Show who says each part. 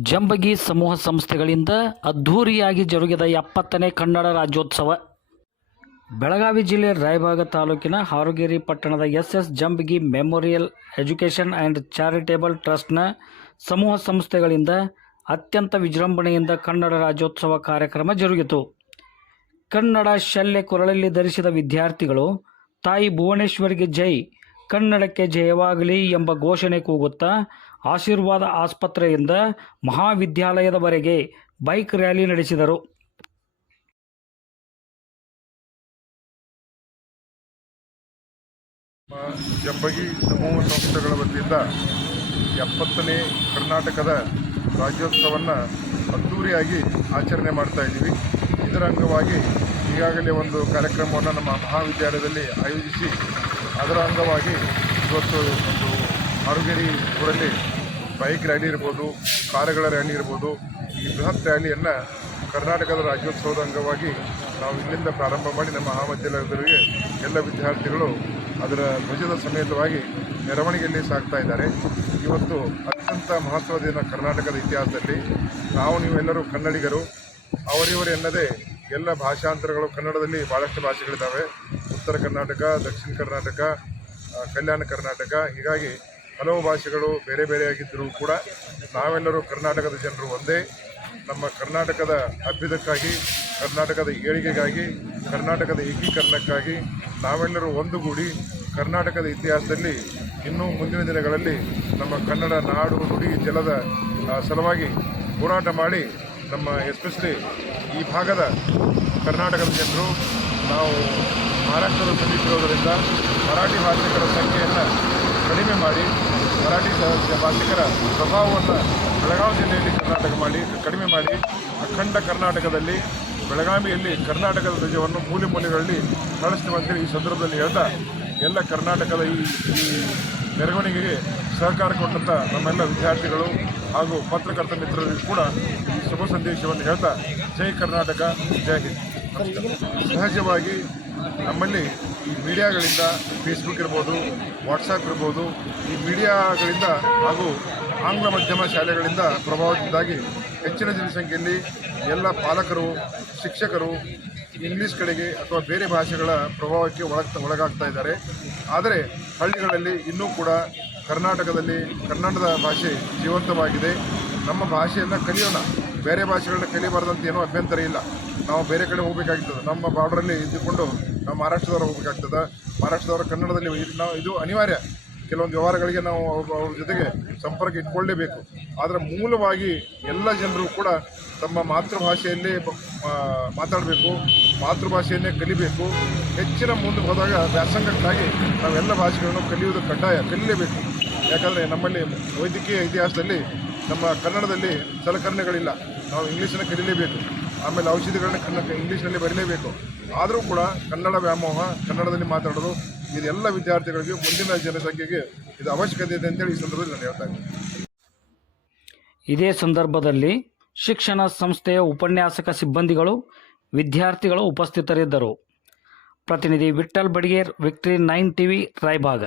Speaker 1: ಜಂಬಗಿ ಸಮೂಹ ಸಂಸ್ಥೆಗಳಿಂದ ಅದ್ಧೂರಿಯಾಗಿ ಜರುಗಿದ ಎಪ್ಪತ್ತನೇ ಕನ್ನಡ ರಾಜ್ಯೋತ್ಸವ. ಬೆಳಗಾವಿ ಜಿಲ್ಲೆ ರಾಯಭಾಗ ತಾಲೂಕಿನ ಹಾರುಗೇರಿ ಪಟ್ಟಣದ S S Jambagi memorial education and charitable ಟ್ರಸ್ಟ್ನ ಸಮೂಹ ಸಂಸ್ಥೆಗಳಿಂದ ಅತ್ಯಂತ ವಿಜೃಂಭಣೆಯಿಂದ ಕನ್ನಡ ರಾಜ್ಯೋತ್ಸವ ಕಾರ್ಯಕ್ರಮ ಜರುಗಿತು. ಕನ್ನಡ ಶಲ್ಯ ಕೊರಳಲ್ಲಿ ಧರಿಸಿದ ವಿದ್ಯಾರ್ಥಿಗಳು, ತಾಯಿ ಭುವನೇಶ್ವರಿಗೆ ಜೈ, ಕನ್ನಡಕ್ಕೆ ಜಯವಾಗಲಿ ಎಂಬ ಘೋಷಣೆ ಕೂಗುತ್ತಾ ಆಶೀರ್ವಾದ ಆಸ್ಪತ್ರೆಯಿಂದ ಮಹಾವಿದ್ಯಾಲಯದವರೆಗೆ ಬೈಕ್ ರ್ಯಾಲಿ ನಡೆಸಿದರು.
Speaker 2: ಜಬ್ಬಗಿ ಸಮೂಹ ಸಂಸ್ಥೆಗಳ ವತಿಯಿಂದ ಎಪ್ಪತ್ತನೇ ಕರ್ನಾಟಕದ ರಾಜ್ಯೋತ್ಸವವನ್ನು ಅದ್ದೂರಿಯಾಗಿ ಆಚರಣೆ ಮಾಡ್ತಾ ಇದ್ದೀವಿ. ಇದರ ಅಂಗವಾಗಿ ಈಗಾಗಲೇ ಒಂದು ಕಾರ್ಯಕ್ರಮವನ್ನು ನಮ್ಮ ಮಹಾವಿದ್ಯಾಲಯದಲ್ಲಿ ಆಯೋಜಿಸಿ ಅದರ ಅಂಗವಾಗಿ ಇವತ್ತು ಒಂದು ಆರುಗೇರಿ ಊರಲ್ಲಿ ಬೈಕ್ ರ್ಯಾಲಿ ಇರ್ಬೋದು, ಕಾರುಗಳ ರ್ಯಾಲಿ ಇರ್ಬೋದು, ಈ ಬೃಹತ್ ರ್ಯಾಲಿಯನ್ನು ಕರ್ನಾಟಕದ ರಾಜ್ಯೋತ್ಸವದ ಅಂಗವಾಗಿ ನಾವು ಇಲ್ಲಿಂದ ಪ್ರಾರಂಭ ಮಾಡಿ ನಮ್ಮ ಮಹಾವಿದ್ಯಾಲಯದವರಿಗೆ ಎಲ್ಲ ವಿದ್ಯಾರ್ಥಿಗಳು ಅದರ ಧ್ವಜದ ಸಮೇತವಾಗಿ ಮೆರವಣಿಗೆಯಲ್ಲಿ ಸಾಗ್ತಾ ಇದ್ದಾರೆ. ಇವತ್ತು ಅತ್ಯಂತ ಮಹತ್ವದ ದಿನ ಕರ್ನಾಟಕದ ಇತಿಹಾಸದಲ್ಲಿ. ನಾವು ನೀವೆಲ್ಲರೂ ಕನ್ನಡಿಗರು. ಅವರಿವರು ಎನ್ನದೇ ಎಲ್ಲ ಭಾಷಾಂತರಗಳು ಕನ್ನಡದಲ್ಲಿ ಭಾಳಷ್ಟು ಭಾಷೆಗಳಿದ್ದಾವೆ. ಉತ್ತರ ಕರ್ನಾಟಕ, ದಕ್ಷಿಣ ಕರ್ನಾಟಕ ಕಲ್ಯಾಣ ಕರ್ನಾಟಕ. ಹೀಗಾಗಿ ಹಲವು ಭಾಷೆಗಳು ಬೇರೆ ಬೇರೆಯಾಗಿದ್ದರೂ ಕೂಡ ನಾವೆಲ್ಲರೂ ಕರ್ನಾಟಕದ ಜನರು ಒಂದೇ. ನಮ್ಮ ಕರ್ನಾಟಕದ ಅಭ್ಯುದಕ್ಕಾಗಿ, ಕರ್ನಾಟಕದ ಏಳಿಗೆಗಾಗಿ, ಕರ್ನಾಟಕದ ಏಕೀಕರಣಕ್ಕಾಗಿ ನಾವೆಲ್ಲರೂ ಒಂದುಗೂಡಿ ಕರ್ನಾಟಕದ ಇತಿಹಾಸದಲ್ಲಿ ಇನ್ನೂ ಮುಂದಿನ ದಿನಗಳಲ್ಲಿ ನಮ್ಮ ಕನ್ನಡ ನಾಡು ನುಡಿ ಜಲದ ಸಲುವಾಗಿ ಹೋರಾಟ ಮಾಡಿ ನಮ್ಮ ಎಸ್ಪೆಷಲಿ ಈ ಭಾಗದ ಕರ್ನಾಟಕದ ಜನರು, ನಾವು ಮಹಾರಾಷ್ಟ್ರದ ಸಮೀಪಿರೋದರಿಂದ ಮರಾಠಿ ಭಾಷಿಕರ ಸಂಖ್ಯೆಯನ್ನು ಕಡಿಮೆ ಮಾಡಿ ಮರಾಠಿ ಭಾಷಿಕರ ಪ್ರಭಾವವನ್ನು ಬೆಳಗಾವಿ ಜಿಲ್ಲೆಯಲ್ಲಿ ಕರ್ನಾಟಕ ಮಾಡಿ, ಕಡಿಮೆ ಮಾಡಿ, ಅಖಂಡ ಕರ್ನಾಟಕದಲ್ಲಿ, ಬೆಳಗಾವಿಯಲ್ಲಿ ಕರ್ನಾಟಕದ ಧ್ವಜವನ್ನು ಮೂಲೆ ಮೂಲೆಗಳಲ್ಲಿ ಕಳಿಸ್ತೀವಂತೇಳಿ ಈ ಸಂದರ್ಭದಲ್ಲಿ ಹೇಳ್ತಾ, ಎಲ್ಲ ಕರ್ನಾಟಕದ ಈ ಮೆರವಣಿಗೆಗೆ ಸಹಕಾರ ಕೊಟ್ಟಂಥ ನಮ್ಮೆಲ್ಲ ವಿದ್ಯಾರ್ಥಿಗಳು ಹಾಗೂ ಪತ್ರಕರ್ತ ಮಿತ್ರರಿಗೂ ಕೂಡ ಈ ಶುಭ ಸಂದೇಶವನ್ನು ಹೇಳ್ತಾ, ಜೈ ಕರ್ನಾಟಕ, ಜೈ ಹಿಂದ್. ಸಹಜವಾಗಿ ನಮ್ಮಲ್ಲಿ ಈ ಮೀಡಿಯಾಗಳಿಂದ ಫೇಸ್ಬುಕ್ ಇರ್ಬೋದು ವಾಟ್ಸಪ್ ಇರ್ಬೋದು, ಈ ಮೀಡಿಯಾಗಳಿಂದ ಹಾಗೂ ಆಂಗ್ಲ ಮಾಧ್ಯಮ ಶಾಲೆಗಳಿಂದ ಪ್ರಭಾವದಿಂದಾಗಿ ಹೆಚ್ಚಿನ ಜನಸಂಖ್ಯೆಯಲ್ಲಿ ಎಲ್ಲ ಪಾಲಕರು, ಶಿಕ್ಷಕರು ಇಂಗ್ಲೀಷ್ ಕಡೆಗೆ ಅಥವಾ ಬೇರೆ ಭಾಷೆಗಳ ಪ್ರಭಾವಕ್ಕೆ ಒಳಗ ಒಳಗಾಗ್ತಾ ಇದ್ದಾರೆ. ಆದರೆ ಹಳ್ಳಿಗಳಲ್ಲಿ ಇನ್ನೂ ಕೂಡ ಕರ್ನಾಟಕದಲ್ಲಿ ಕನ್ನಡದ ಭಾಷೆ ಜೀವಂತವಾಗಿದೆ. ನಮ್ಮ ಭಾಷೆಯನ್ನು ಕಲಿಯೋಣ. ಬೇರೆ ಭಾಷೆಗಳನ್ನ ಕಲಿಬಾರ್ದಂತ ಏನೂ ಅಭ್ಯಂತರ ಇಲ್ಲ. ನಾವು ಬೇರೆ ಕಡೆ ಹೋಗಬೇಕಾಗ್ತದೆ. ನಮ್ಮ ಬಾರ್ಡ್ರಲ್ಲಿ ಇದ್ದುಕೊಂಡು ನಾವು ಮಹಾರಾಷ್ಟ್ರದವ್ರು ಹೋಗಬೇಕಾಗ್ತದೆ. ಮಹಾರಾಷ್ಟ್ರದವರ ಕನ್ನಡದಲ್ಲಿ ನಾವು ಇದು ಅನಿವಾರ್ಯ. ಕೆಲವೊಂದು ವ್ಯವಹಾರಗಳಿಗೆ ನಾವು ಅವ್ರ ಜೊತೆಗೆ ಸಂಪರ್ಕ ಇಟ್ಕೊಳ್ಳೇಬೇಕು. ಆದರೆ ಮೂಲವಾಗಿ ಎಲ್ಲ ಜನರು ಕೂಡ ತಮ್ಮ ಮಾತೃಭಾಷೆಯಲ್ಲೇ ಮಾತಾಡಬೇಕು, ಮಾತೃಭಾಷೆಯನ್ನೇ ಕಲಿಬೇಕು. ಹೆಚ್ಚಿನ ಮುಂದೆ ಹೋದಾಗ ವ್ಯಾಸಂಗಕ್ಕಾಗಿ ನಾವೆಲ್ಲ ಭಾಷೆಗಳನ್ನು ಕಲಿಯುವುದು ಕಡ್ಡಾಯ, ಕಲಿಯಲೇಬೇಕು. ಯಾಕಂದರೆ ನಮ್ಮಲ್ಲಿ ವೈದ್ಯಕೀಯ ಇತಿಹಾಸದಲ್ಲಿ ನಮ್ಮ ಕನ್ನಡದಲ್ಲಿ ಸಲಕರಣೆಗಳಿಲ್ಲ. ನಾವು ಇಂಗ್ಲೀಷನ್ನು ಕಲಿಯಲೇಬೇಕು. ಆಮೇಲೆ ಔಷಧಿಗಳನ್ನ ಕನ್ನಡ ಇಂಗ್ಲೀಷ್ನಲ್ಲಿ ಬರೀಲೇಬೇಕು. ಆದರೂ ಕೂಡ ಕನ್ನಡ ವ್ಯಾಮೋಹ, ಕನ್ನಡದಲ್ಲಿ ಮಾತಾಡೋದು, ಇದೆಲ್ಲ ವಿದ್ಯಾರ್ಥಿಗಳಿಗೆ ಮುಂದಿನ ಜನಸಂಖ್ಯೆಗೆ ಇದು ಅವಶ್ಯಕತೆ ಇದೆ ಅಂತೇಳಿ ಈ ಸಂದರ್ಭದಲ್ಲಿ ನಾನು ಹೇಳ್ತಾ ಇದ್ದೀನಿ.
Speaker 1: ಇದೇ ಸಂದರ್ಭದಲ್ಲಿ ಶಿಕ್ಷಣ ಸಂಸ್ಥೆಯ ಉಪನ್ಯಾಸಕ ಸಿಬ್ಬಂದಿಗಳು, ವಿದ್ಯಾರ್ಥಿಗಳು ಉಪಸ್ಥಿತರಿದ್ದರು. ಪ್ರತಿನಿಧಿ Vitthal Badiger, victory nine TV Raybag